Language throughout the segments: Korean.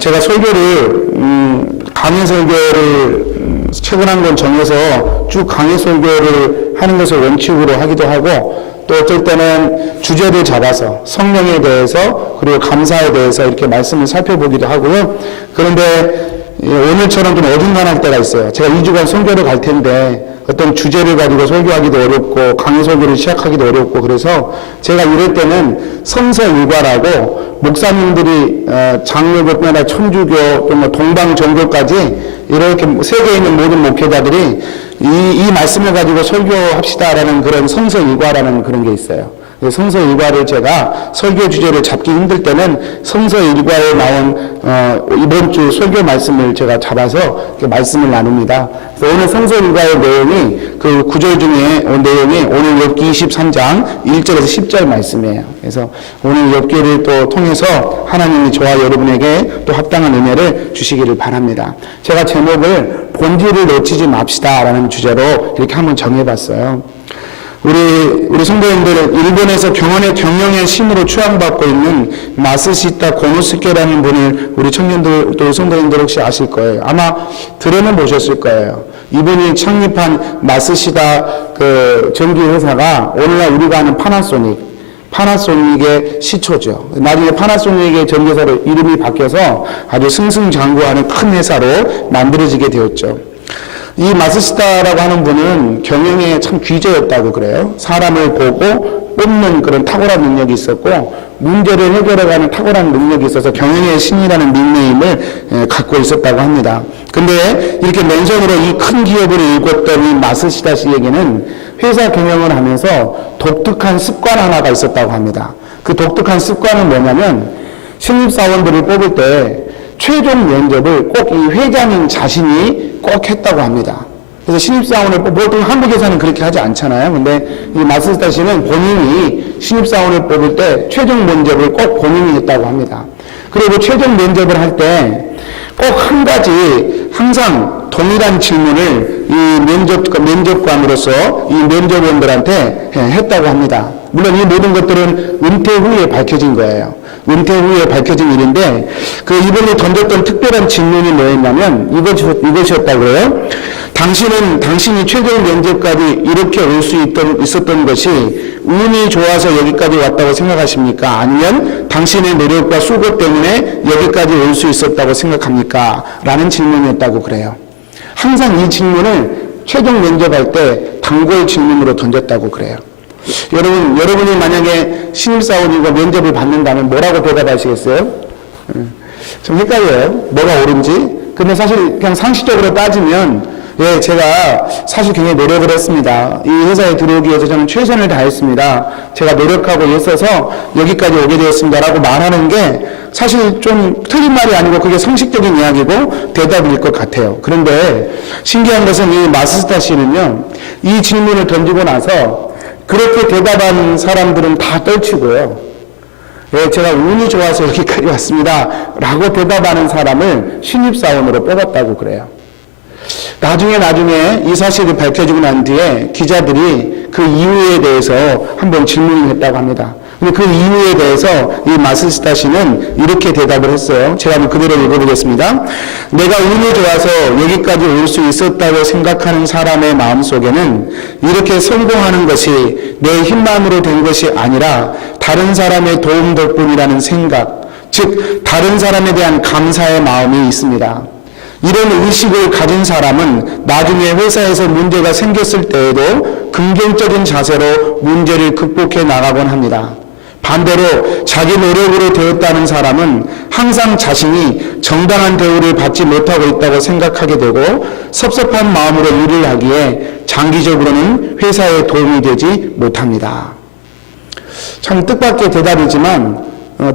제가 설교를 강의 설교를 최근 한 권 정해서 쭉 강의 설교를 하는 것을 원칙으로 하기도 하고, 또 어쩔 때는 주제를 잡아서 성령에 대해서 그리고 감사에 대해서 이렇게 말씀을 살펴보기도 하고요. 그런데 오늘처럼 좀 어중간할 때가 있어요. 제가 2주간 선교를 갈 텐데 어떤 주제를 가지고 설교하기도 어렵고 강의 설교를 시작하기도 어렵고, 그래서 제가 이럴 때는 성서 일과라고 목사님들이 장로교나 천주교 또 뭐 동방 종교까지 이렇게 세계에 있는 모든 목회자들이 이 말씀을 가지고 설교합시다라는 그런 성서 일과라는 그런 게 있어요. 성서 일과를 제가 설교 주제를 잡기 힘들 때는 성서 일과에 나온 이번 주 설교 말씀을 제가 잡아서 이렇게 말씀을 나눕니다. 그래서 오늘 성서 일과의 내용이 그 구절 중에 내용이 오늘 욥기 23장 1절에서 10절 말씀이에요. 그래서 오늘 욥기를 또 통해서 하나님이 저와 여러분에게 또 합당한 은혜를 주시기를 바랍니다. 제가 제목을 본질을 놓치지 맙시다라는 주제로 이렇게 한번 정해봤어요. 우리 성도님들, 일본에서 경영의 신으로 추앙받고 있는 마쓰시타 고노스케라는 분을 우리 청년들 또 성도님들 혹시 아실 거예요. 아마 들어는 보셨을 거예요. 이분이 창립한 마쓰시타 그 전기 회사가 오늘날 우리가 아는 파나소닉의 시초죠. 나중에 파나소닉의 전기회사로 이름이 바뀌어서 아주 승승장구하는 큰 회사로 만들어지게 되었죠. 이 마쓰시타라고 하는 분은 경영에 참 귀재였다고 그래요. 사람을 보고 뽑는 그런 탁월한 능력이 있었고, 문제를 해결해가는 탁월한 능력이 있어서 경영의 신이라는 닉네임을 갖고 있었다고 합니다. 근데 이렇게 맨손으로 이 큰 기업을 일궜던 이 마쓰시타 씨에게는 회사 경영을 하면서 독특한 습관 하나가 있었다고 합니다. 그 독특한 습관은 뭐냐면, 신입사원들을 뽑을 때 최종 면접을 꼭 이 회장인 자신이 꼭 했다고 합니다. 그래서 신입사원을 보통 한국에서는 그렇게 하지 않잖아요. 근데 이 마쓰시타 씨는 본인이 신입사원을 뽑을 때 최종 면접을 꼭 본인이 했다고 합니다. 그리고 최종 면접을 할 때 꼭 한 가지 항상 동일한 질문을 이 면접관으로서 이 면접원들한테 했다고 합니다. 물론 이 모든 것들은 은퇴 후에 밝혀진 거예요. 은퇴 후에 밝혀진 일인데, 이분이 던졌던 특별한 질문이 뭐였냐면 이것이었다고 해요. 당신이 최종 면접까지 이렇게 올 수 있었던 것이 운이 좋아서 여기까지 왔다고 생각하십니까? 아니면 당신의 노력과 수고 때문에 여기까지 올 수 있었다고 생각합니까? 라는 질문이었다고 그래요. 항상 이 질문을 최종 면접할 때 단골 질문으로 던졌다고 그래요. 여러분이 만약에 신입사원이고 면접을 받는다면 뭐라고 대답하시겠어요? 좀 헷갈려요. 뭐가 옳은지. 근데 사실 그냥 상식적으로 따지면, 제가 사실 굉장히 노력을 했습니다. 이 회사에 들어오기 위해서 저는 최선을 다했습니다. 제가 노력하고 애써서 여기까지 오게 되었습니다. 라고 말하는 게 사실 좀 틀린 말이 아니고 그게 상식적인 이야기고 대답일 것 같아요. 그런데 신기한 것은 이 마쓰시타 씨는요, 이 질문을 던지고 나서 그렇게 대답한 사람들은 다 떨치고요. 제가 운이 좋아서 여기까지 왔습니다. 라고 대답하는 사람을 신입사원으로 뽑았다고 그래요. 나중에 이 사실이 밝혀지고 난 뒤에 기자들이 그 이유에 대해서 한번 질문을 했다고 합니다. 근데 그 이유에 대해서 이 마쓰시타 씨는 이렇게 대답을 했어요. 제가 한번 그대로 읽어보겠습니다. 내가 운이 좋아서 여기까지 올 수 있었다고 생각하는 사람의 마음속에는 이렇게 성공하는 것이 내 힘만으로 된 것이 아니라 다른 사람의 도움 덕분이라는 생각, 즉 다른 사람에 대한 감사의 마음이 있습니다. 이런 의식을 가진 사람은 나중에 회사에서 문제가 생겼을 때에도 긍정적인 자세로 문제를 극복해 나가곤 합니다. 반대로 자기 노력으로 되었다는 사람은 항상 자신이 정당한 대우를 받지 못하고 있다고 생각하게 되고 섭섭한 마음으로 일을 하기에 장기적으로는 회사에 도움이 되지 못합니다. 참 뜻밖의 대답이지만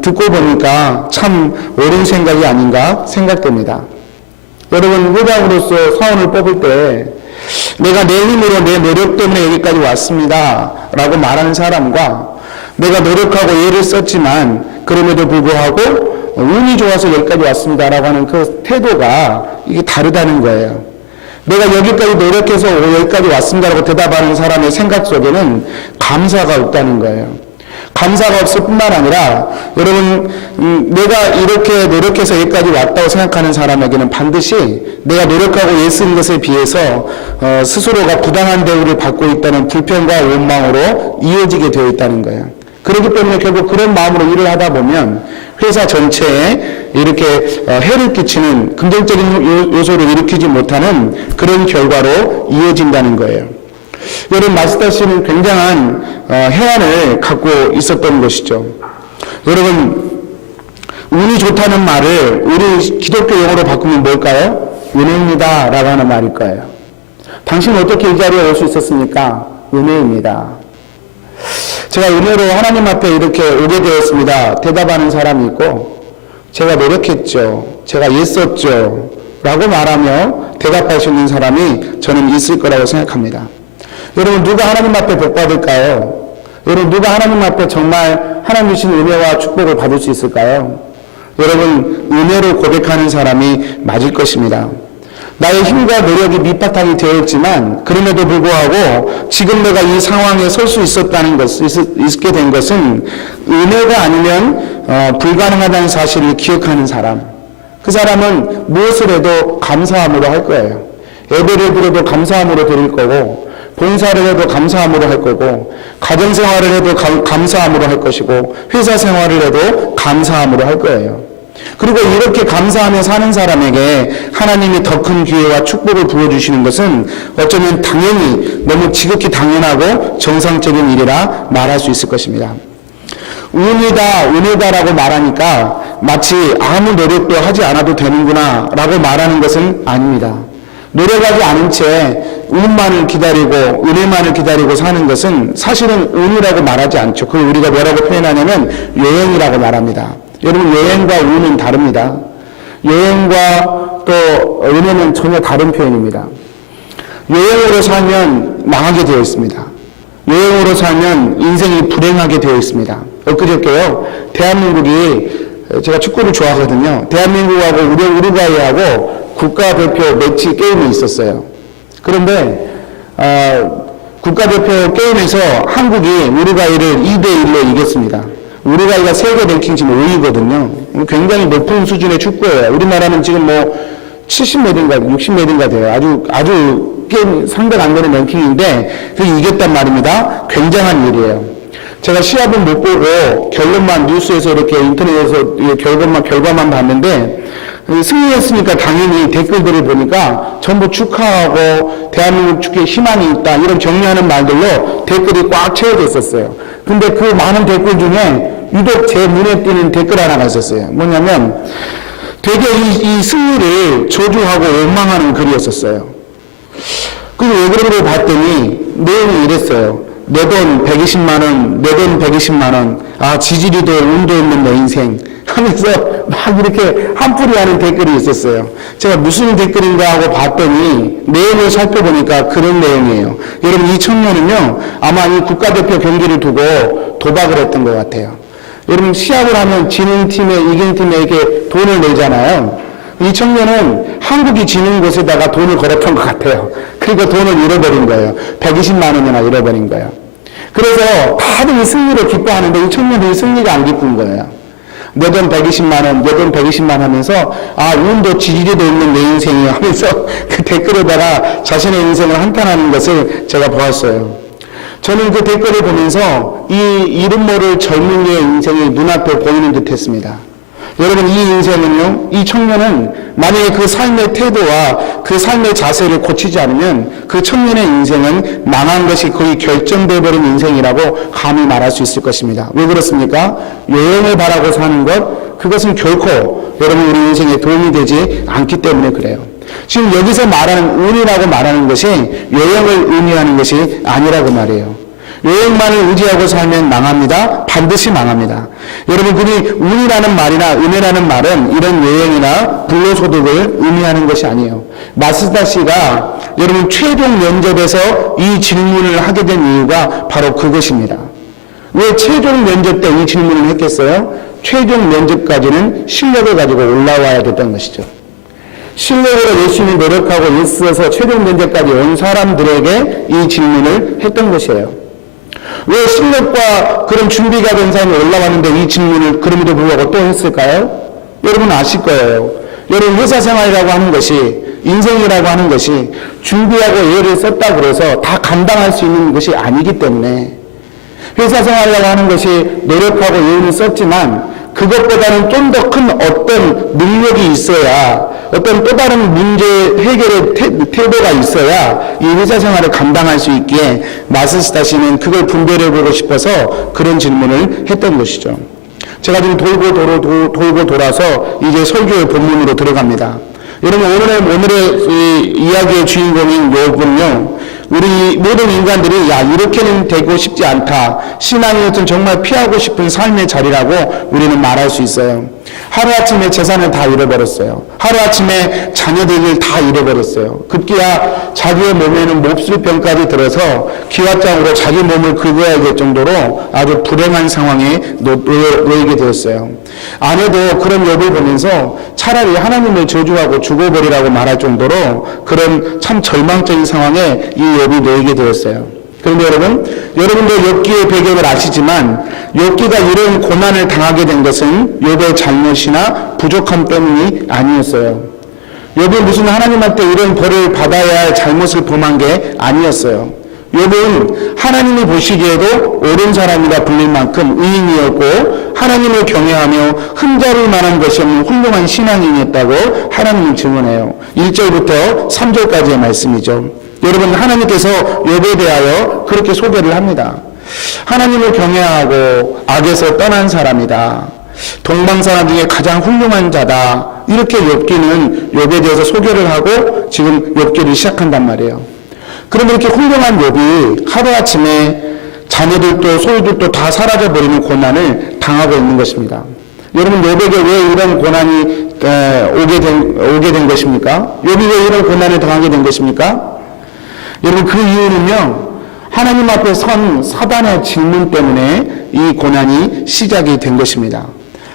듣고 보니까 참 옳은 생각이 아닌가 생각됩니다. 여러분, 회장으로서 사원을 뽑을 때 내가 내 힘으로 내 노력 때문에 여기까지 왔습니다 라고 말하는 사람과 내가 노력하고 애를 썼지만 그럼에도 불구하고 운이 좋아서 여기까지 왔습니다 라고 하는 그 태도가 이게 다르다는 거예요. 내가 여기까지 노력해서 여기까지 왔습니다 라고 대답하는 사람의 생각 속에는 감사가 없다는 거예요. 감사가 없을 뿐만 아니라 여러분 내가 이렇게 노력해서 여기까지 왔다고 생각하는 사람에게는 반드시 내가 노력하고 애쓴 것에 비해서 스스로가 부당한 대우를 받고 있다는 불평과 원망으로 이어지게 되어 있다는 거예요. 그렇기 때문에 결국 그런 마음으로 일을 하다 보면 회사 전체에 이렇게 해를 끼치는 긍정적인 요소를 일으키지 못하는 그런 결과로 이어진다는 거예요. 여러분 마스다 씨는 굉장한 해안을 갖고 있었던 것이죠. 여러분 운이 좋다는 말을 우리 기독교 용어로 바꾸면 뭘까요? 은혜입니다 라고 하는 말일 거예요. 당신은 어떻게 이 자리에 올 수 있었습니까? 은혜입니다. 제가 은혜로 하나님 앞에 이렇게 오게 되었습니다. 대답하는 사람이 있고 제가 노력했죠. 제가 애썼죠. 라고 말하며 대답할 수 있는 사람이 저는 있을 거라고 생각합니다. 여러분 누가 하나님 앞에 복 받을까요? 여러분 누가 하나님 앞에 정말 하나님 주신 은혜와 축복을 받을 수 있을까요? 여러분 은혜로 고백하는 사람이 맞을 것입니다. 나의 힘과 노력이 밑바탕이 되어 있지만 그럼에도 불구하고 지금 내가 이 상황에 설 수 있었다는 것, 있게 된 것은 은혜가 아니면 불가능하다는 사실을 기억하는 사람. 그 사람은 무엇을 해도 감사함으로 할 거예요. 예배를 드려도 감사함으로 드릴 거고 봉사를 해도 감사함으로 할 거고 가정생활을 해도 감사함으로 할 것이고 회사 생활을 해도 감사함으로 할 거예요. 그리고 이렇게 감사하며 사는 사람에게 하나님이 더 큰 기회와 축복을 부어주시는 것은 어쩌면 당연히 너무 지극히 당연하고 정상적인 일이라 말할 수 있을 것입니다. 운이다, 은혜다라고 말하니까 마치 아무 노력도 하지 않아도 되는구나 라고 말하는 것은 아닙니다. 노력하지 않은 채 운만을 기다리고 은혜만을 기다리고 사는 것은 사실은 운이라고 말하지 않죠. 그걸 우리가 뭐라고 표현하냐면 여행이라고 말합니다. 여러분 여행과 운은 다릅니다. 여행과 또 은혜는 전혀 다른 표현입니다. 여행으로 살면 망하게 되어 있습니다. 여행으로 살면 인생이 불행하게 되어 있습니다. 엊그저께요 대한민국이 제가 축구를 좋아하거든요. 대한민국하고 우루과이하고 국가대표 매치 게임이 있었어요. 그런데 국가대표 게임에서 한국이 우루과이를 2대1로 이겼습니다. 우루과이가 세계 랭킹 지금 5위거든요. 굉장히 높은 수준의 축구예요. 우리나라는 지금 뭐 70몇인가 60몇인가 돼요. 아주 게임 상대가 안 되는 랭킹인데 그게 이겼단 말입니다. 굉장한 일이에요. 제가 시합은 못 보고 결론만 뉴스에서 이렇게 인터넷에서 결과만 봤는데 승리했으니까 당연히 댓글들을 보니까 전부 축하하고 대한민국 축구에 희망이 있다 이런 격려하는 말들로 댓글이 꽉 채워져 있었어요. 근데 그 많은 댓글 중에 유독 제 눈에 띄는 댓글 하나가 있었어요. 뭐냐면 되게 이 승리를 저주하고 원망하는 글이었었어요. 그리고 왜 그런지 봤더니 내용이 이랬어요. 내 돈 120만 원, 내 돈 120만 원, 아 지지리도 운도 없는 내 인생 하면서 막 이렇게 한풀이 하는 댓글이 있었어요. 제가 무슨 댓글인가 하고 봤더니 내용을 살펴보니까 그런 내용이에요. 여러분 이 청년은요 아마 이 국가대표 경기를 두고 도박을 했던 것 같아요. 여러분 시합을 하면 지는 팀에 이긴 팀에게 돈을 내잖아요. 이 청년은 한국이 지는 곳에다가 돈을 걸었던 것 같아요. 그리고 돈을 잃어버린 거예요. 120만 원이나 잃어버린 거예요. 그래서 다들 이 승리를 기뻐하는데 이 청년은 이 승리가 안 기쁜 거예요. 내 돈 120만 원, 내 돈 120만 원 하면서 아 운도 지지리도 없는 내 인생이야 하면서 그 댓글에다가 자신의 인생을 한탄하는 것을 제가 보았어요. 저는 그 댓글을 보면서 이 이름 모를 젊은 이의 인생이 눈앞에 보이는 듯 했습니다. 여러분 이 인생은요, 이 청년은 만약에 그 삶의 태도와 그 삶의 자세를 고치지 않으면 그 청년의 인생은 망한 것이 거의 결정되어 버린 인생이라고 감히 말할 수 있을 것입니다. 왜 그렇습니까? 여행을 바라고 사는 것, 그것은 결코 여러분 우리 인생에 도움이 되지 않기 때문에 그래요. 지금 여기서 말하는 운이라고 말하는 것이 여행을 의미하는 것이 아니라고 말이에요. 여행만을 의지하고 살면 망합니다. 반드시 망합니다. 여러분, 그니 운이라는 말이나 은혜라는 말은 이런 여행이나 불로소득을 의미하는 것이 아니에요. 마스다 씨가 여러분 최종 면접에서 이 질문을 하게 된 이유가 바로 그것입니다. 왜 최종 면접 때 이 질문을 했겠어요? 최종 면접까지는 실력을 가지고 올라와야 됐던 것이죠. 실력으로 열심히 노력하고 애써서 최종 면접까지 온 사람들에게 이 질문을 했던 것이에요. 왜 실력과 그런 준비가 된 사람이 올라왔는데 이 질문을 그럼에도 불구하고 또 했을까요? 여러분 아실 거예요. 여러분 회사 생활이라고 하는 것이, 인생이라고 하는 것이 준비하고 애를 썼다고 해서 다 감당할 수 있는 것이 아니기 때문에, 회사 생활이라고 하는 것이 노력하고 애를 썼지만 그것보다는 좀 더 큰 어떤 능력이 있어야, 어떤 또 다른 문제 해결의 태도가 있어야 이 회사 생활을 감당할 수 있기에 마스스타 씨는 그걸 분별해보고 싶어서 그런 질문을 했던 것이죠. 제가 지금 돌고 돌아서 이제 설교의 본문으로 들어갑니다. 여러분, 오늘의 이야기의 주인공인 욥은요, 우리 모든 인간들이 야, 이렇게는 되고 싶지 않다, 신앙이 어떤 정말 피하고 싶은 삶의 자리라고 우리는 말할 수 있어요. 하루아침에 재산을 다 잃어버렸어요. 하루아침에 자녀들을 다 잃어버렸어요. 급기야 자기의 몸에는 몹쓸병까지 들어서 기왓장으로 자기 몸을 긁어야 될 정도로 아주 불행한 상황에 놓이게 되었어요. 아내도 그런 욥을 보면서 차라리 하나님을 저주하고 죽어버리라고 말할 정도로 그런 참 절망적인 상황에 이 욥이 놓이게 되었어요. 그런데 여러분도 욥기의 배경을 아시지만 욥기가 이런 고난을 당하게 된 것은 욥의 잘못이나 부족함 때문이 아니었어요. 욥이 무슨 하나님한테 이런 벌을 받아야 할 잘못을 범한 게 아니었어요. 욥은 하나님이 보시기에도 옳은 사람이라 불릴 만큼 의인이었고 하나님을 경외하며 흠잡을 만한 것이 없는 훌륭한 신앙인이었다고 하나님은 증언해요. 1절부터 3절까지의 말씀이죠. 여러분, 하나님께서 욥에 대하여 그렇게 소개를 합니다. 하나님을 경외하고 악에서 떠난 사람이다. 동방사람 중에 가장 훌륭한 자다. 이렇게 욥기는 욥에 대해서 소개를 하고 지금 욥기를 시작한단 말이에요. 그런데 이렇게 훌륭한 욥이 하루아침에 자녀들도 소유들도 다 사라져버리는 고난을 당하고 있는 것입니다. 여러분, 욥에게 왜 이런 고난이 오게 된 것입니까? 욥이 왜 이런 고난을 당하게 된 것입니까? 여러분, 그 이유는요, 하나님 앞에 선 사단의 질문 때문에 이 고난이 시작이 된 것입니다.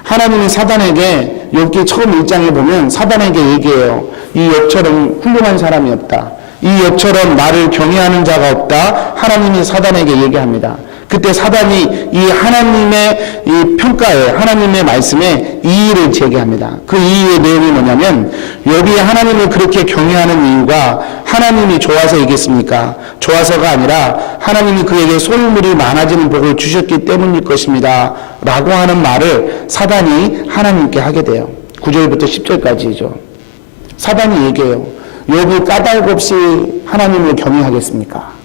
하나님이 사단에게 욥기 처음 1장에 보면 사단에게 얘기해요. 이 욥처럼 훌륭한 사람이 없다. 이 욥처럼 나를 경외하는 자가 없다. 하나님이 사단에게 얘기합니다. 그때 사단이 이 하나님의 이 평가에, 하나님의 말씀에 이의를 제기합니다. 그 이의의 내용이 뭐냐면, 욥이 하나님을 그렇게 경외하는 이유가 하나님이 좋아서이겠습니까? 좋아서가 아니라 하나님이 그에게 소유물이 많아지는 복을 주셨기 때문일 것입니다. 라고 하는 말을 사단이 하나님께 하게 돼요. 9절부터 10절까지죠. 사단이 얘기해요. 욥이 까닭 없이 하나님을 경외하겠습니까?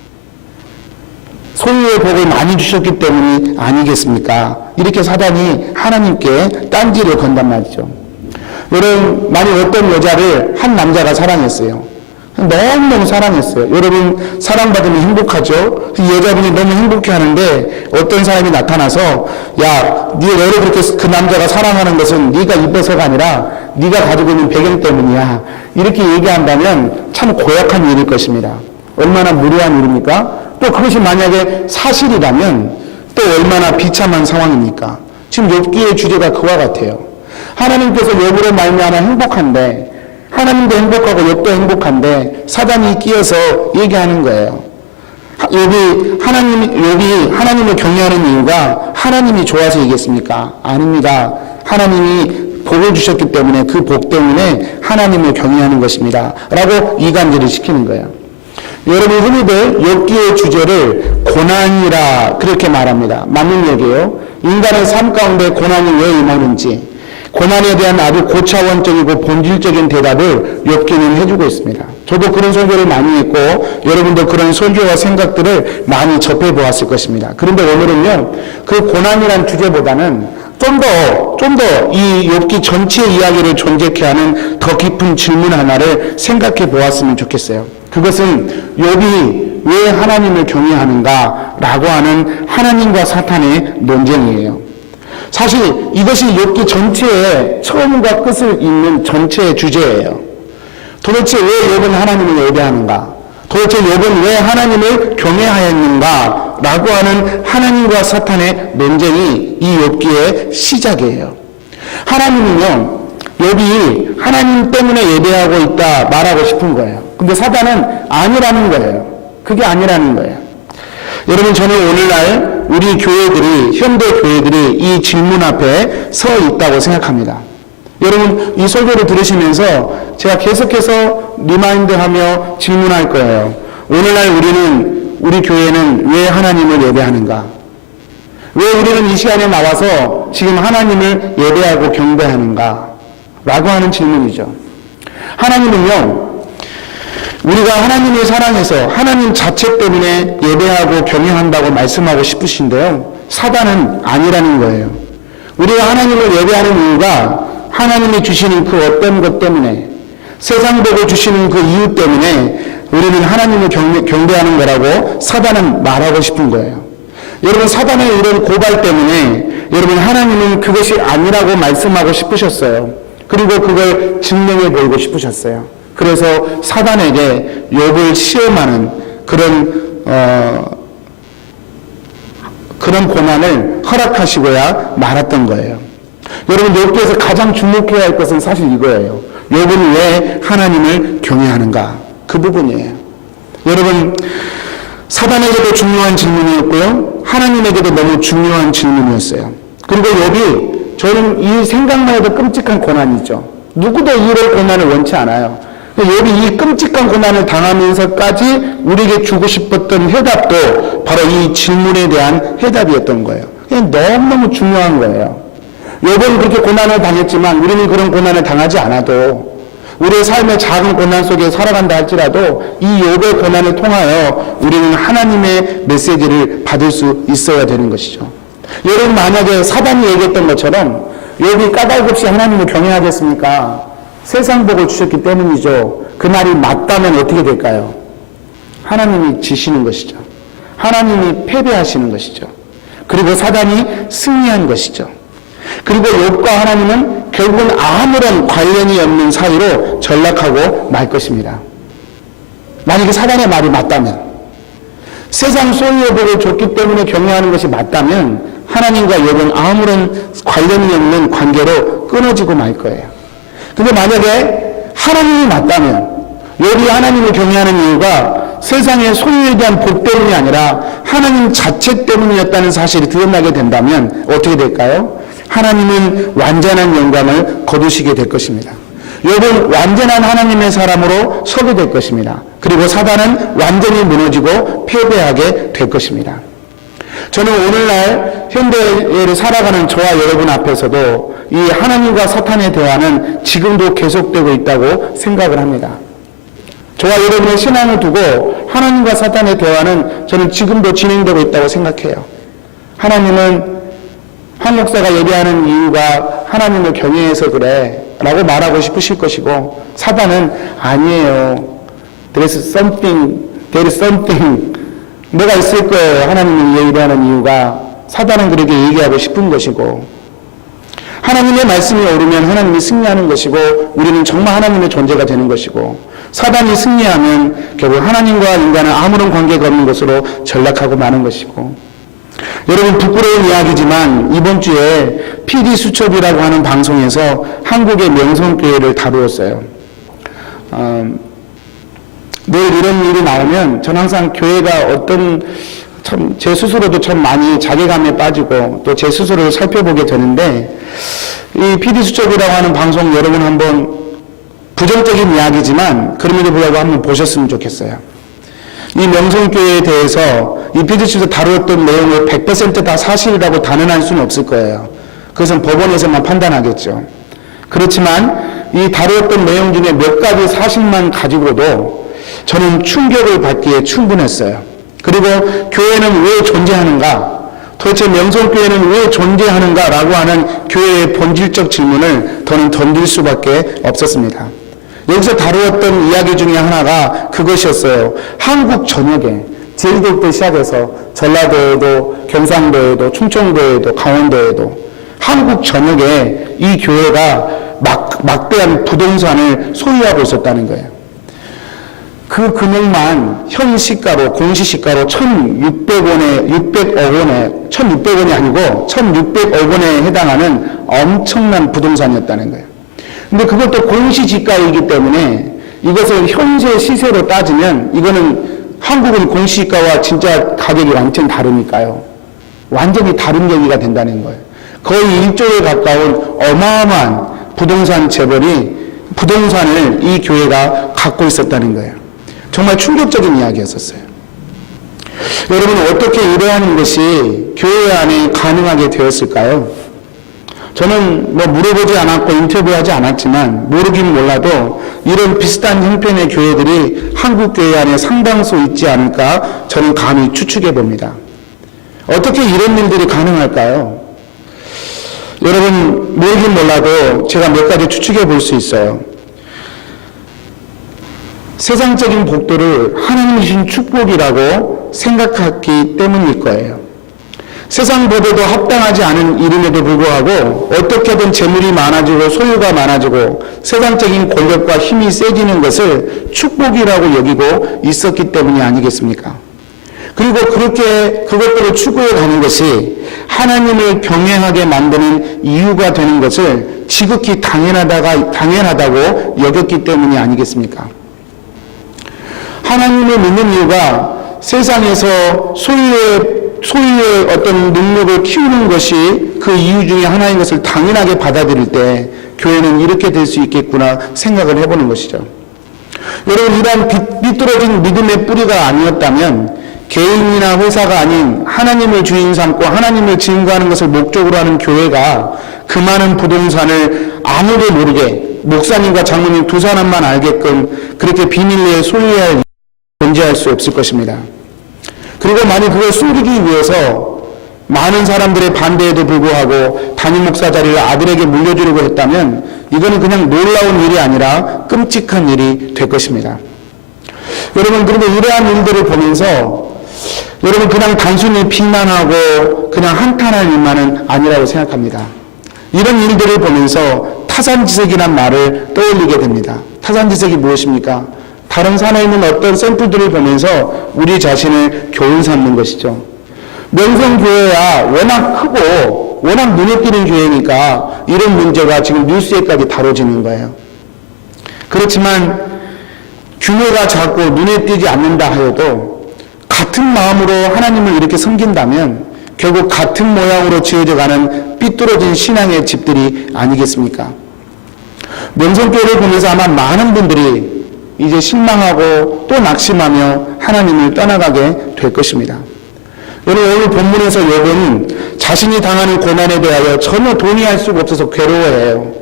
소유의 복을 많이 주셨기 때문이 아니겠습니까? 이렇게 사단이 하나님께 딴지를 건단 말이죠. 여러분, 만약 어떤 여자를 한 남자가 사랑했어요. 너무너무 사랑했어요. 여러분, 사랑받으면 행복하죠? 그 여자분이 너무 행복해 하는데 어떤 사람이 나타나서 야, 너를 그렇게 그 남자가 사랑하는 것은 네가 이뻐서가 아니라 네가 가지고 있는 배경 때문이야. 이렇게 얘기한다면 참 고약한 일일 것입니다. 얼마나 무례한 일입니까? 또 그것이 만약에 사실이라면 또 얼마나 비참한 상황입니까? 지금 욥기의 주제가 그와 같아요. 하나님께서 욥으로 말미암아 행복한데, 하나님도 행복하고 욥도 행복한데 사단이 끼어서 얘기하는 거예요. 욥이 하나님을 경외하는 이유가 하나님이 좋아서이겠습니까? 아닙니다. 하나님이 복을 주셨기 때문에 그 복 때문에 하나님을 경외하는 것입니다. 라고 이간질을 시키는 거예요. 여러분, 흔히들 욥기의 주제를 고난이라 그렇게 말합니다. 맞는 얘기예요. 인간의 삶 가운데 고난이 왜 임하는지, 고난에 대한 아주 고차원적이고 본질적인 대답을 욥기는 해주고 있습니다. 저도 그런 설교를 많이 했고 여러분도 그런 설교와 생각들을 많이 접해보았을 것입니다. 그런데 오늘은요, 그 고난이란 주제보다는 좀 더 이 욥기 전체 이야기를 존재케 하는 더 깊은 질문 하나를 생각해 보았으면 좋겠어요. 그것은 욥이 왜 하나님을 경외하는가 라고 하는 하나님과 사탄의 논쟁이에요. 사실 이것이 욥기 전체의 처음과 끝을 잇는 전체의 주제예요. 도대체 왜 욥은 하나님을 예배하는가? 도대체 욥은 왜 하나님을 경외하였는가? 라고 하는 하나님과 사탄의 논쟁이 이 욥기의 시작이에요. 하나님은요, 욥이 하나님 때문에 예배하고 있다 말하고 싶은 거예요. 근데 사단은 아니라는 거예요. 그게 아니라는 거예요. 여러분, 저는 오늘날 우리 교회들이, 현대 교회들이 이 질문 앞에 서 있다고 생각합니다. 여러분, 이 설교를 들으시면서 제가 계속해서 리마인드하며 질문할 거예요. 오늘날 우리 교회는 왜 하나님을 예배하는가? 왜 우리는 이 시간에 나와서 지금 하나님을 예배하고 경배하는가? 라고 하는 질문이죠. 하나님은요, 우리가 하나님을 사랑해서 하나님 자체 때문에 예배하고 경외한다고 말씀하고 싶으신데요, 사단은 아니라는 거예요. 우리가 하나님을 예배하는 이유가 하나님이 주시는 그 어떤 것 때문에, 세상 복을 주시는 그 이유 때문에 우리는 하나님을 경배하는 거라고 사단은 말하고 싶은 거예요. 여러분, 사단의 이런 고발 때문에 여러분, 하나님은 그것이 아니라고 말씀하고 싶으셨어요. 그리고 그걸 증명해 보이고 싶으셨어요. 그래서 사단에게 욥을 시험하는 그런 고난을 허락하시고야 말았던 거예요. 여러분, 욥기에서 가장 주목해야 할 것은 사실 이거예요. 욥은 왜 하나님을 경외하는가? 그 부분이에요. 여러분, 사단에게도 중요한 질문이었고요, 하나님에게도 너무 중요한 질문이었어요. 그리고 욥이, 저는 이 생각만 해도 끔찍한 고난이죠. 누구도 이런 고난을 원치 않아요. 욥이 이 끔찍한 고난을 당하면서까지 우리에게 주고 싶었던 해답도 바로 이 질문에 대한 해답이었던 거예요. 그냥 너무너무 중요한 거예요. 욥은 그렇게 고난을 당했지만 우리는 그런 고난을 당하지 않아도, 우리의 삶의 작은 고난 속에 살아간다 할지라도 이 욥의 고난을 통하여 우리는 하나님의 메시지를 받을 수 있어야 되는 것이죠. 여러분, 만약에 사단이 얘기했던 것처럼 욥이 까닭없이 하나님을 경외하겠습니까? 세상 복을 주셨기 때문이죠. 그 말이 맞다면 어떻게 될까요? 하나님이 지시는 것이죠. 하나님이 패배하시는 것이죠. 그리고 사단이 승리한 것이죠. 그리고 욥과 하나님은 결국은 아무런 관련이 없는 사이로 전락하고 말 것입니다. 만약에 사단의 말이 맞다면, 세상 소유의 복을 줬기 때문에 경외하는 것이 맞다면 하나님과 욥은 아무런 관련이 없는 관계로 끊어지고 말 거예요. 근데 만약에 하나님이 맞다면, 욥이 하나님을 경외하는 이유가 세상의 소유에 대한 복 때문이 아니라 하나님 자체 때문이었다는 사실이 드러나게 된다면 어떻게 될까요? 하나님은 완전한 영광을 거두시게 될 것입니다. 욥은 완전한 하나님의 사람으로 서게 될 것입니다. 그리고 사단은 완전히 무너지고 패배하게 될 것입니다. 저는 오늘날 현대를 살아가는 저와 여러분 앞에서도 이 하나님과 사탄의 대화는 지금도 계속되고 있다고 생각을 합니다. 저와 여러분의 신앙을 두고 하나님과 사탄의 대화는 저는 지금도 진행되고 있다고 생각해요. 하나님은 한 목사가 예배하는 이유가 하나님을 경외해서 그래 라고 말하고 싶으실 것이고, 사단은 아니에요. There is something 뭐가 있을 거예요. 하나님을 예배하는 이유가. 사단은 그렇게 얘기하고 싶은 것이고, 하나님의 말씀이 오르면 하나님이 승리하는 것이고 우리는 정말 하나님의 존재가 되는 것이고, 사단이 승리하면 결국 하나님과 인간은 아무런 관계가 없는 것으로 전락하고 마는 것이고. 여러분, 부끄러운 이야기지만 이번 주에 PD 수첩이라고 하는 방송에서 한국의 명성교회를 다루었어요. 늘 이런 일이 나오면 전 항상 교회가 어떤, 참 제 스스로도 참 많이 자괴감에 빠지고 또 제 스스로를 살펴보게 되는데, 이 PD 수첩이라고 하는 방송 여러분 한번, 부정적인 이야기지만 그럼에도 불구하고 한번 보셨으면 좋겠어요. 이 명성교회에 대해서 이 PD 수첩에서 다루었던 내용을 100% 다 사실이라고 단언할 수는 없을 거예요. 그것은 법원에서만 판단하겠죠. 그렇지만 이 다루었던 내용 중에 몇 가지 사실만 가지고도 저는 충격을 받기에 충분했어요. 그리고 교회는 왜 존재하는가? 도대체 명성교회는 왜 존재하는가? 라고 하는 교회의 본질적 질문을 저는 던질 수밖에 없었습니다. 여기서 다루었던 이야기 중에 하나가 그것이었어요. 한국 전역에, 제주도부터 시작해서 전라도에도, 경상도에도, 충청도에도, 강원도에도 한국 전역에 이 교회가 막대한 부동산을 소유하고 있었다는 거예요. 그 금액만 현 시가로, 공시시가로 1600억이 아니고 1600억 원에 해당하는 엄청난 부동산이었다는 거예요. 근데 그것도 공시지가이기 때문에 이것을 현재 시세로 따지면 이거는 한국은 공시가와 진짜 가격이 완전히 다르니까요. 완전히 다른 얘기가 된다는 거예요. 거의 1조에 가까운 어마어마한 부동산 재벌이 부동산을 이 교회가 갖고 있었다는 거예요. 정말 충격적인 이야기였었어요. 여러분, 어떻게 이러한 것이 교회 안에 가능하게 되었을까요? 저는 물어보지 않았고 인터뷰하지 않았지만 모르긴 몰라도 이런 비슷한 형편의 교회들이 한국 교회 안에 상당수 있지 않을까 저는 감히 추측해 봅니다. 어떻게 이런 일들이 가능할까요? 여러분, 모르긴 몰라도 제가 몇 가지 추측해 볼 수 있어요. 세상적인 복도를 하나님이 주신 축복이라고 생각했기 때문일 거예요. 세상보다도 합당하지 않은 일임에도 불구하고 어떻게든 재물이 많아지고 소유가 많아지고 세상적인 권력과 힘이 세지는 것을 축복이라고 여기고 있었기 때문이 아니겠습니까? 그리고 그렇게 그것들을 추구해 가는 것이 하나님을 경외하게 만드는 이유가 되는 것을 지극히 당연하다고 여겼기 때문이 아니겠습니까? 하나님을 믿는 이유가 세상에서 소유의 어떤 능력을 키우는 것이 그 이유 중에 하나인 것을 당연하게 받아들일 때 교회는 이렇게 될 수 있겠구나 생각을 해보는 것이죠. 여러분, 이러한 비뚤어진 믿음의 뿌리가 아니었다면 개인이나 회사가 아닌 하나님을 주인 삼고 하나님을 증거하는 것을 목적으로 하는 교회가 그 많은 부동산을 아무도 모르게 목사님과 장로님 두 사람만 알게끔 그렇게 비밀리에 소유할 존재할 수 없을 것입니다. 그리고 만약 그걸 숨기기 위해서 많은 사람들의 반대에도 불구하고 담임 목사 자리를 아들에게 물려주려고 했다면 이거는 그냥 놀라운 일이 아니라 끔찍한 일이 될 것입니다. 여러분, 그런데 이러한 일들을 보면서 여러분 그냥 단순히 비난하고 그냥 한탄할 일만은 아니라고 생각합니다. 이런 일들을 보면서 타산지색이란 말을 떠올리게 됩니다. 타산지색이 무엇입니까? 다른 산에 있는 어떤 샘플들을 보면서 우리 자신을 교훈 삼는 것이죠. 명성교회야 워낙 크고 워낙 눈에 띄는 교회니까 이런 문제가 지금 뉴스에까지 다뤄지는 거예요. 그렇지만 규모가 작고 눈에 띄지 않는다 하여도 같은 마음으로 하나님을 이렇게 섬긴다면 결국 같은 모양으로 지어져 가는 삐뚤어진 신앙의 집들이 아니겠습니까? 명성교회를 보면서 아마 많은 분들이 이제 실망하고 또 낙심하며 하나님을 떠나가게 될 것입니다. 여러분, 오늘 본문에서 욥은 자신이 당하는 고난에 대하여 전혀 동의할 수가 없어서 괴로워해요.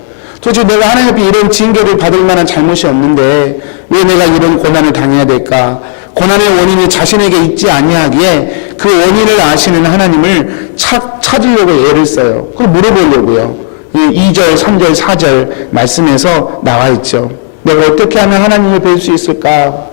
도대체 내가 하나님 앞에 이런 징계를 받을 만한 잘못이 없는데 왜 내가 이런 고난을 당해야 될까? 고난의 원인이 자신에게 있지 아니하기에 그 원인을 아시는 하나님을 찾으려고 애를 써요. 그걸 물어보려고요. 2절, 3절, 4절 말씀에서 나와 있죠. 내가 어떻게 하면 하나님을 뵐 수 있을까?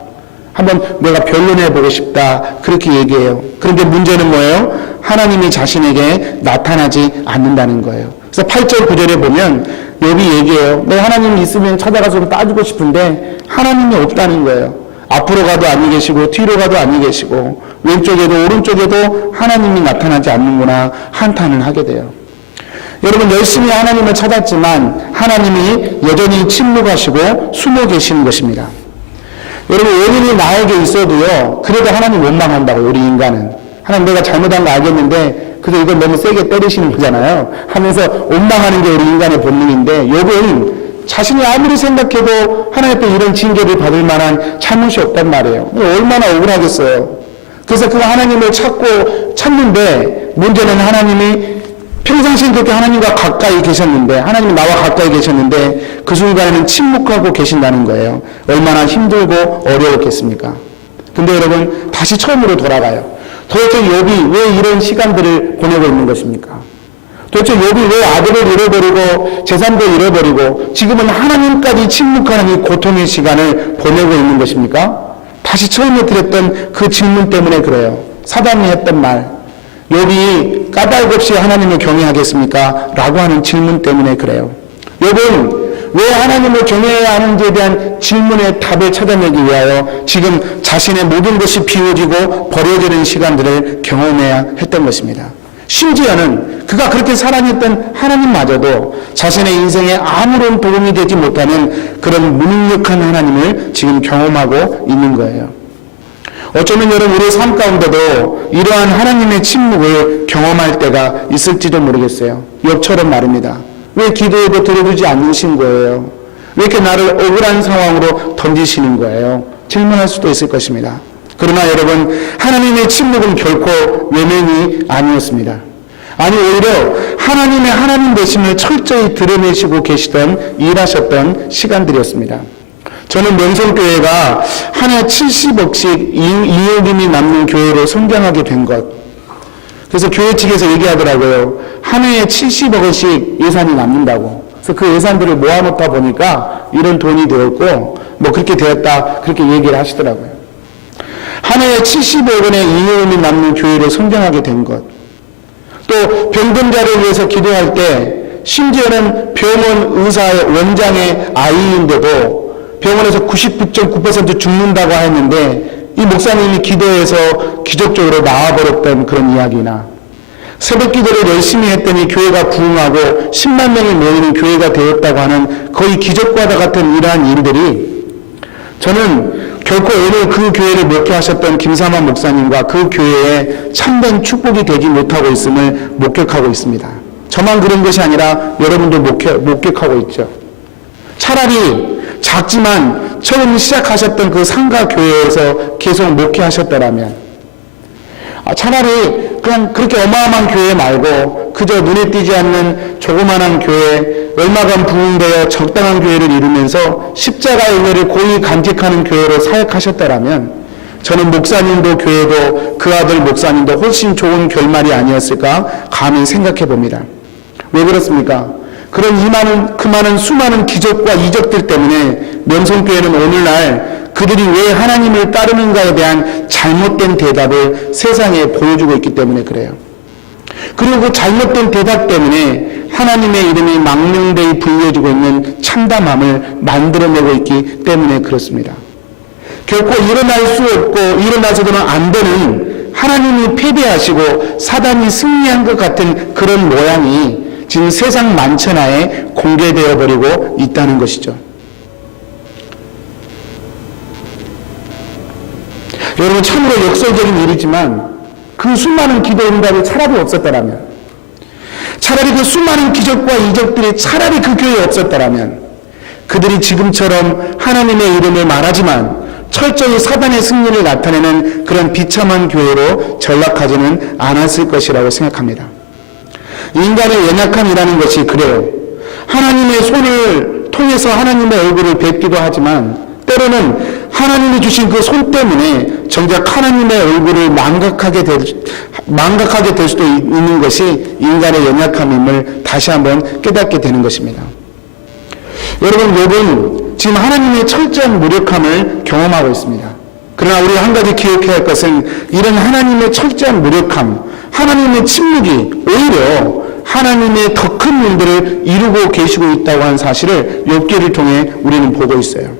한번 내가 변론해보고 싶다. 그렇게 얘기해요. 그런데 문제는 뭐예요? 하나님이 자신에게 나타나지 않는다는 거예요. 그래서 8절, 9절에 보면 욥이 얘기해요. 내가 하나님 있으면 찾아가서 좀 따지고 싶은데 하나님이 없다는 거예요. 앞으로 가도 아니 계시고 뒤로 가도 아니 계시고 왼쪽에도 오른쪽에도 하나님이 나타나지 않는구나 한탄을 하게 돼요. 여러분, 열심히 하나님을 찾았지만 하나님이 여전히 침묵하시고 숨어 계시는 것입니다. 여러분, 원인이 나에게 있어도요, 그래도 하나님 원망한다고, 우리 인간은. 하나님, 내가 잘못한 거 알겠는데 그래서 이걸 너무 세게 때리시는 거잖아요 하면서 원망하는 게 우리 인간의 본능인데 욥은 자신이 아무리 생각해도 하나님 앞에 이런 징계를 받을 만한 잘못이 없단 말이에요. 얼마나 억울하겠어요. 그래서 그 하나님을 찾는데 문제는 하나님이 평상시엔 그렇게 하나님과 가까이 계셨는데 하나님이 나와 가까이 계셨는데 그 순간에는 침묵하고 계신다는 거예요. 얼마나 힘들고 어려웠겠습니까? 근데 여러분, 다시 처음으로 돌아가요. 도대체 욥이 왜 이런 시간들을 보내고 있는 것입니까? 도대체 욥이 왜 아들을 잃어버리고 재산도 잃어버리고 지금은 하나님까지 침묵하는 이 고통의 시간을 보내고 있는 것입니까? 다시 처음에 드렸던 그 질문 때문에 그래요. 사단이 했던 말, 욥이 까닭 없이 하나님을 경외하겠습니까? 라고 하는 질문 때문에 그래요. 욥은 왜 하나님을 경외해야 하는지에 대한 질문의 답을 찾아내기 위하여 지금 자신의 모든 것이 비워지고 버려지는 시간들을 경험해야 했던 것입니다. 심지어는 그가 그렇게 사랑했던 하나님마저도 자신의 인생에 아무런 도움이 되지 못하는 그런 무능력한 하나님을 지금 경험하고 있는 거예요. 어쩌면 여러분 우리의 삶 가운데도 이러한 하나님의 침묵을 경험할 때가 있을지도 모르겠어요. 욥처럼 말입니다. 왜 기도해도 들어주지 않으신 거예요? 왜 이렇게 나를 억울한 상황으로 던지시는 거예요? 질문할 수도 있을 것입니다. 그러나 여러분, 하나님의 침묵은 결코 외면이 아니었습니다. 아니, 오히려 하나님의 하나님 되심을 철저히 드러내시고 계시던, 일하셨던 시간들이었습니다. 저는 명성교회가 한 해 70억씩 이익금이 남는 교회로 성장하게 된 것. 그래서 교회 측에서 얘기하더라고요. 한 해에 70억 원씩 예산이 남는다고. 그래서 그 예산들을 모아놓다 보니까 이런 돈이 되었고, 뭐 그렇게 되었다, 그렇게 얘기를 하시더라고요. 한 해에 70억 원의 이익금이 남는 교회로 성장하게 된 것. 또 병든자를 위해서 기도할 때 심지어는 병원 의사의 원장의 아이인데도 병원에서 99.9% 죽는다고 했는데 이 목사님이 기도해서 기적적으로 나와버렸던 그런 이야기나 새벽 기도를 열심히 했더니 교회가 부흥하고 10만 명이 모이는 교회가 되었다고 하는 거의 기적과도 같은 이러한 일들이 저는 결코 오늘 그 교회를 목회하셨던 김삼환 목사님과 그 교회에 참된 축복이 되지 못하고 있음을 목격하고 있습니다. 저만 그런 것이 아니라 여러분도 목격하고 있죠. 차라리 작지만 처음 시작하셨던 그 상가 교회에서 계속 목회하셨더라면 차라리 그냥 그렇게 어마어마한 교회 말고 그저 눈에 띄지 않는 조그만한 교회, 얼마간 부흥되어 적당한 교회를 이루면서 십자가의 은혜를 고이 간직하는 교회로 사역하셨더라면 저는 목사님도 교회도 그 아들 목사님도 훨씬 좋은 결말이 아니었을까 감히 생각해 봅니다. 왜 그렇습니까? 그런 그 많은 수많은 기적과 이적들 때문에 명성교회는 오늘날 그들이 왜 하나님을 따르는가에 대한 잘못된 대답을 세상에 보여주고 있기 때문에 그래요. 그리고 그 잘못된 대답 때문에 하나님의 이름이 망명되이 불려지고 있는 참담함을 만들어내고 있기 때문에 그렇습니다. 결코 일어날 수 없고 일어나서도는 안 되는 하나님이 패배하시고 사단이 승리한 것 같은 그런 모양이 지금 세상 만천하에 공개되어 버리고 있다는 것이죠. 여러분 참으로 역설적인 일이지만 그 수많은 기도 응답이 차라리 없었더라면, 차라리 그 수많은 기적과 이적들이 차라리 그 교회에 없었더라면 그들이 지금처럼 하나님의 이름을 말하지만 철저히 사단의 승리를 나타내는 그런 비참한 교회로 전락하지는 않았을 것이라고 생각합니다. 인간의 연약함이라는 것이 그래요. 하나님의 손을 통해서 하나님의 얼굴을 뵙기도 하지만 때로는 하나님이 주신 그 손 때문에 정작 하나님의 얼굴을 망각하게 될 수도 있는 것이 인간의 연약함임을 다시 한번 깨닫게 되는 것입니다. 여러분, 욥은 지금 하나님의 철저한 무력함을 경험하고 있습니다. 그러나 우리가 한 가지 기억해야 할 것은 이런 하나님의 철저한 무력함, 하나님의 침묵이 오히려 하나님의 더 큰 일들을 이루고 계시고 있다고 하는 사실을 욥기를 통해 우리는 보고 있어요.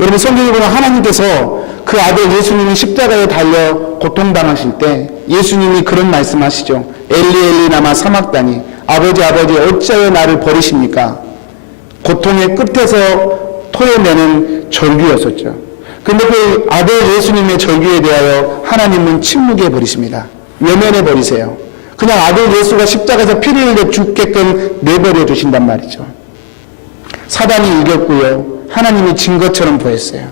여러분, 성경에 보면 하나님께서 그 아들 예수님이 십자가에 달려 고통당하실 때 예수님이 그런 말씀하시죠. 엘리 엘리 라마 사막다니, 아버지 아버지 어찌하여 나를 버리십니까? 고통의 끝에서 토해내는 절규였었죠. 근데 그 아들 예수님의 절규에 대하여 하나님은 침묵해 버리십니다. 외면해 버리세요. 그냥 아들 예수가 십자가에서 피를 흘려 죽게끔 내버려 두신단 말이죠. 사단이 이겼고요. 하나님이 진 것처럼 보였어요.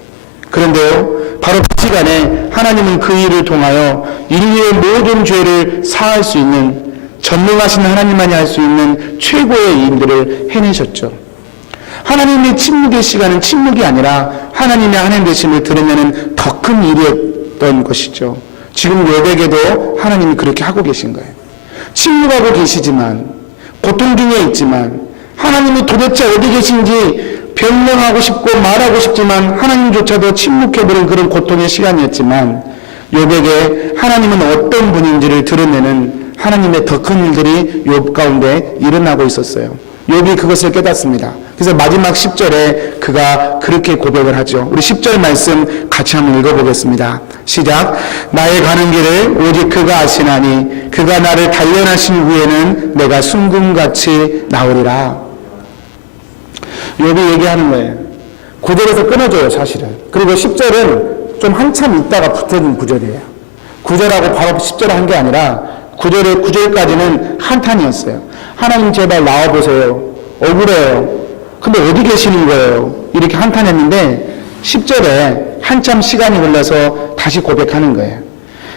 그런데요, 바로 그 시간에 하나님은 그 일을 통하여 인류의 모든 죄를 사할 수 있는, 전능하신 하나님만이 할 수 있는 최고의 일들을 해내셨죠. 하나님의 침묵의 시간은 침묵이 아니라 하나님의 하나님 되심을 드러내는 더 큰 일이었던 것이죠. 지금 욥에게도 하나님이 그렇게 하고 계신 거예요. 침묵하고 계시지만, 고통 중에 있지만, 하나님이 도대체 어디 계신지 변명하고 싶고 말하고 싶지만 하나님조차도 침묵해버린 그런 고통의 시간이었지만 욥에게 하나님은 어떤 분인지를 드러내는 하나님의 더 큰 일들이 욥 가운데 일어나고 있었어요. 욥이 그것을 깨닫습니다. 그래서 마지막 10절에 그가 그렇게 고백을 하죠. 우리 10절 말씀 같이 한번 읽어보겠습니다. 시작. 나의 가는 길을 오직 그가 아시나니 그가 나를 단련하신 후에는 내가 순금같이 나오리라. 욥이 얘기하는 거예요. 9절에서 끊어져요, 사실은. 그리고 10절은 좀 한참 있다가 붙어진 구절이에요. 9절하고 바로 10절 한 게 아니라 9절까지는 한탄이었어요. 하나님 제발 나와보세요. 억울해요. 근데 어디 계시는 거예요? 이렇게 한탄했는데 10절에 한참 시간이 흘러서 다시 고백하는 거예요.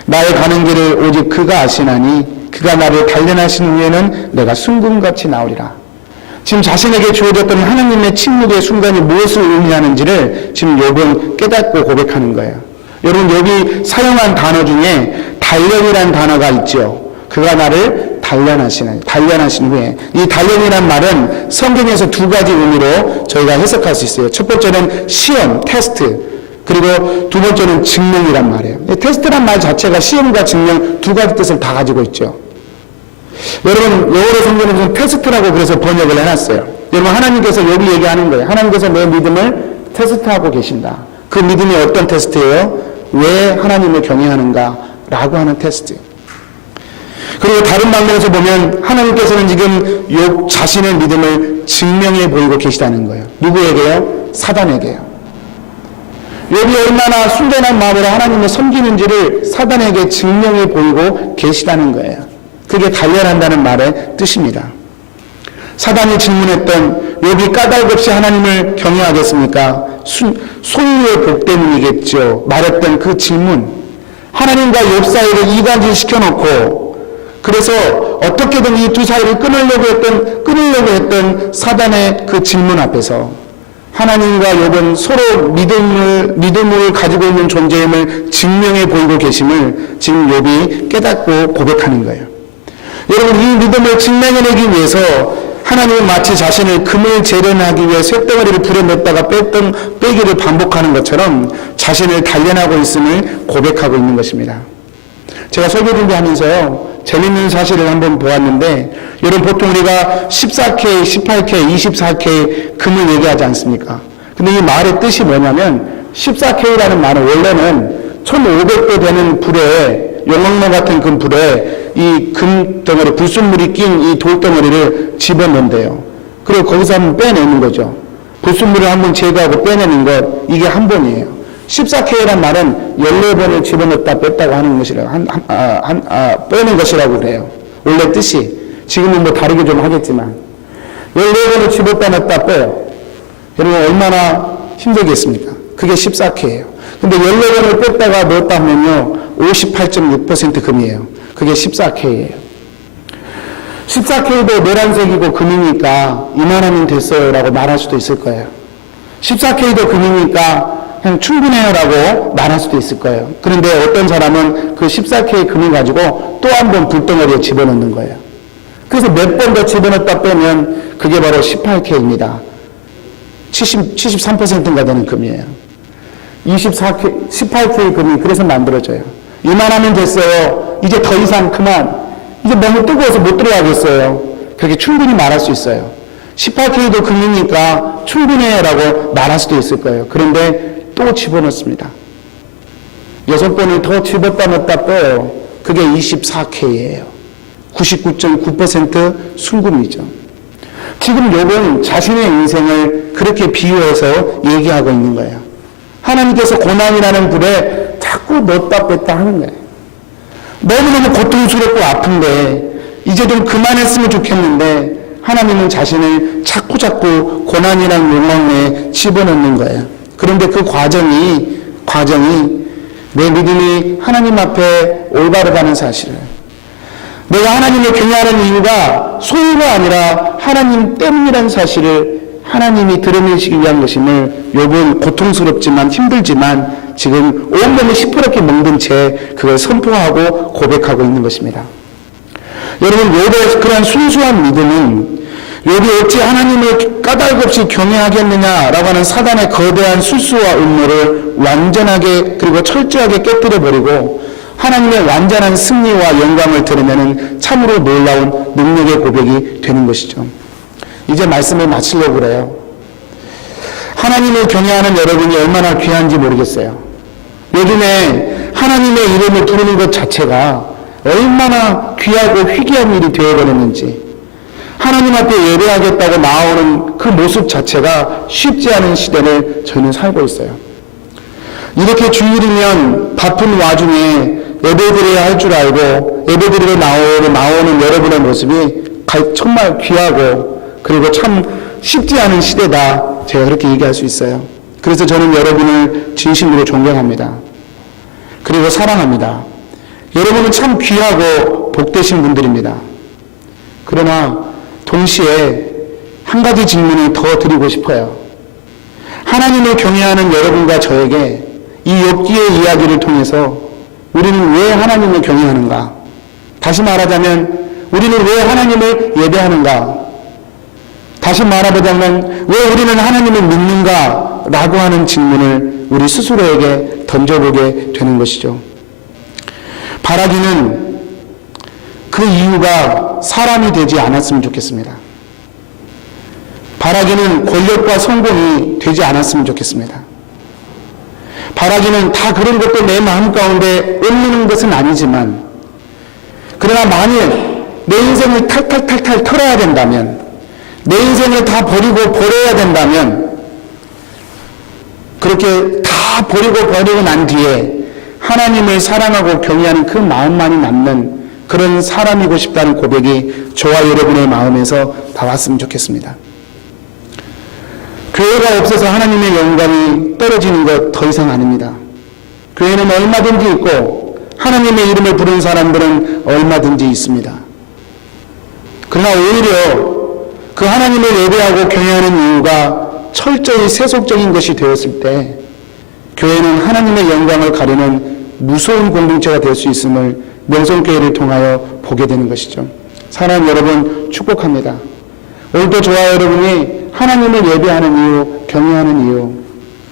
나의 가는 길을 오직 그가 아시나니 그가 나를 단련하신 후에는 내가 순금같이 나오리라. 지금 자신에게 주어졌던 하나님의 침묵의 순간이 무엇을 의미하는지를 지금 욥은 깨닫고 고백하는 거예요. 여러분 여기 사용한 단어 중에 단련이라는 단어가 있죠. 그가 나를 단련하신 후에, 이 단련이란 말은 성경에서 두 가지 의미로 저희가 해석할 수 있어요. 첫 번째는 시험, 테스트, 그리고 두 번째는 증명이란 말이에요. 테스트란 말 자체가 시험과 증명 두 가지 뜻을 다 가지고 있죠. 여러분 영어로 성경에서 테스트라고 그래서 번역을 해놨어요. 여러분 하나님께서 여기 얘기하는 거예요. 하나님께서 내 믿음을 테스트하고 계신다. 그 믿음이 어떤 테스트예요? 왜 하나님을 경외하는가? 라고 하는 테스트. 그리고 다른 방면에서 보면 하나님께서는 지금 욥 자신의 믿음을 증명해 보이고 계시다는 거예요. 누구에게요? 사단에게요. 욥이 얼마나 순전한 마음으로 하나님을 섬기는지를 사단에게 증명해 보이고 계시다는 거예요. 그게 단련한다는 말의 뜻입니다. 사단이 질문했던 욥이 까닭없이 하나님을 경외하겠습니까? 소유의 복 때문이겠죠. 말했던 그 질문. 하나님과 욥 사이를 이간질 시켜놓고 그래서 어떻게든 이 두 사이를 끊으려고 했던 사단의 그 질문 앞에서 하나님과 욥은 서로 믿음을 가지고 있는 존재임을 증명해 보이고 계심을 지금 욥이 깨닫고 고백하는 거예요. 여러분 이 믿음을 증명해내기 위해서 하나님은 마치 자신을 금을 재련하기 위해 쇳덩어리를 불에 넣었다가 빼기를 반복하는 것처럼 자신을 단련하고 있음을 고백하고 있는 것입니다. 제가 설교 준비하면서요 재밌는 사실을 한번 보았는데 여러분 보통 우리가 14K, 18K, 24K 금을 얘기하지 않습니까? 근데 이 말의 뜻이 뭐냐면 14K라는 말은 원래는 1500도 되는 불에 용광로 같은 그 불에 이 금 덩어리, 불순물이 낀 이 돌덩어리를 집어넣는데요. 그리고 거기서 한번 빼내는 거죠. 불순물을 한번 제거하고 빼내는 것, 이게 한 번이에요. 14K란 말은 14번을 집어넣었다 뺐다고 하는 것이라고, 빼는 것이라고 그래요. 원래 뜻이. 지금은 뭐 다르게 좀 하겠지만. 14번을 집었다 넣었다 빼요. 여러분 얼마나 힘들겠습니까? 그게 14K예요. 근데 14번을 뺐다가 넣었다 하면요, 58.6% 금이에요. 그게 14K예요. 14K도 노란색이고 금이니까 이만하면 됐어요 라고 말할 수도 있을 거예요. 14K도 금이니까 그냥 충분해요 라고 말할 수도 있을 거예요. 그런데 어떤 사람은 그 14K 금을 가지고 또 한 번 불덩어리에 집어넣는 거예요. 그래서 몇 번 더 집어넣었다 빼면 그게 바로 18K입니다. 73%가 되는 금이에요. 18K 금이 그래서 만들어져요. 이만하면 됐어요. 이제 더 이상 그만. 이제 너무 뜨거워서 못 들어가겠어요. 그렇게 충분히 말할 수 있어요. 18K도 금이니까 충분해요 라고 말할 수도 있을 거예요. 그런데 또 집어넣습니다. 6번을 더 집었다 넣었다 빼요. 그게 24K예요. 99.9% 순금이죠. 지금 욥은 자신의 인생을 그렇게 비유해서 얘기하고 있는 거예요. 하나님께서 고난이라는 불에 자꾸 넣었다 뺐다 하는 거예요. 너무너무 고통스럽고 아픈데 이제 좀 그만했으면 좋겠는데 하나님은 자신을 자꾸 고난이라는 욕망에 집어넣는 거예요. 그런데 그 과정이 내 믿음이 하나님 앞에 올바르다는 사실을, 내가 하나님을 경외하는 이유가 소유가 아니라 하나님 때문이라는 사실을 하나님이 드러내시기 위한 것임을 욥은 고통스럽지만 힘들지만 지금 온몸을 시퍼렇게 멍든 채 그걸 선포하고 고백하고 있는 것입니다. 여러분 욥의 그런 순수한 믿음은 욥이 어찌 하나님을 까닭없이 경외하겠느냐라고 하는 사단의 거대한 술수와 음모를 완전하게 그리고 철저하게 깨뜨려버리고 하나님의 완전한 승리와 영광을 드러내는 참으로 놀라운 능력의 고백이 되는 것이죠. 이제 말씀을 마치려고 그래요. 하나님을 경외하는 여러분이 얼마나 귀한지 모르겠어요. 요즘에 하나님의 이름을 부르는 것 자체가 얼마나 귀하고 희귀한 일이 되어버렸는지, 하나님 앞에 예배하겠다고 나오는 그 모습 자체가 쉽지 않은 시대를 저희는 살고 있어요. 이렇게 주일이면 바쁜 와중에 예배드려야 할 줄 알고 예배드리러 나오는 여러분의 모습이 정말 귀하고 그리고 참 쉽지 않은 시대다. 제가 그렇게 얘기할 수 있어요. 그래서 저는 여러분을 진심으로 존경합니다. 그리고 사랑합니다. 여러분은 참 귀하고 복되신 분들입니다. 그러나 동시에 한 가지 질문을 더 드리고 싶어요. 하나님을 경외하는 여러분과 저에게 이 욥기의 이야기를 통해서 우리는 왜 하나님을 경외하는가? 다시 말하자면 우리는 왜 하나님을 예배하는가? 다시 말하자면 왜 우리는 하나님을 믿는가? 라고 하는 질문을 우리 스스로에게 던져보게 되는 것이죠. 바라기는 그 이유가 사람이 되지 않았으면 좋겠습니다. 바라기는 권력과 성공이 되지 않았으면 좋겠습니다. 바라기는 다 그런 것도 내 마음 가운데 옮기는 것은 아니지만 그러나 만일 내 인생을 탈탈탈탈 털어야 된다면 내 인생을 다 버려야 된다면 그렇게 다 버리고 난 뒤에 하나님을 사랑하고 경외하는 그 마음만이 남는 그런 사람이고 싶다는 고백이 저와 여러분의 마음에서 나왔으면 좋겠습니다. 교회가 없어서 하나님의 영광이 떨어지는 것 더 이상 아닙니다. 교회는 얼마든지 있고 하나님의 이름을 부르는 사람들은 얼마든지 있습니다. 그러나 오히려 그 하나님을 예배하고 경외하는 이유가 철저히 세속적인 것이 되었을 때 교회는 하나님의 영광을 가리는 무서운 공동체가 될 수 있음을 명성교회를 통하여 보게 되는 것이죠. 사랑하는 여러분 축복합니다. 오늘도 저와 여러분이 하나님을 예배하는 이유, 경외하는 이유,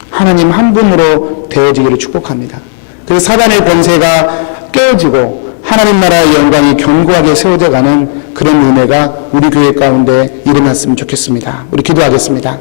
하나님 한 분으로 되어지기를 축복합니다. 그래서 사단의 권세가 깨어지고 하나님 나라의 영광이 견고하게 세워져 가는 그런 은혜가 우리 교회 가운데 일어났으면 좋겠습니다. 우리 기도하겠습니다.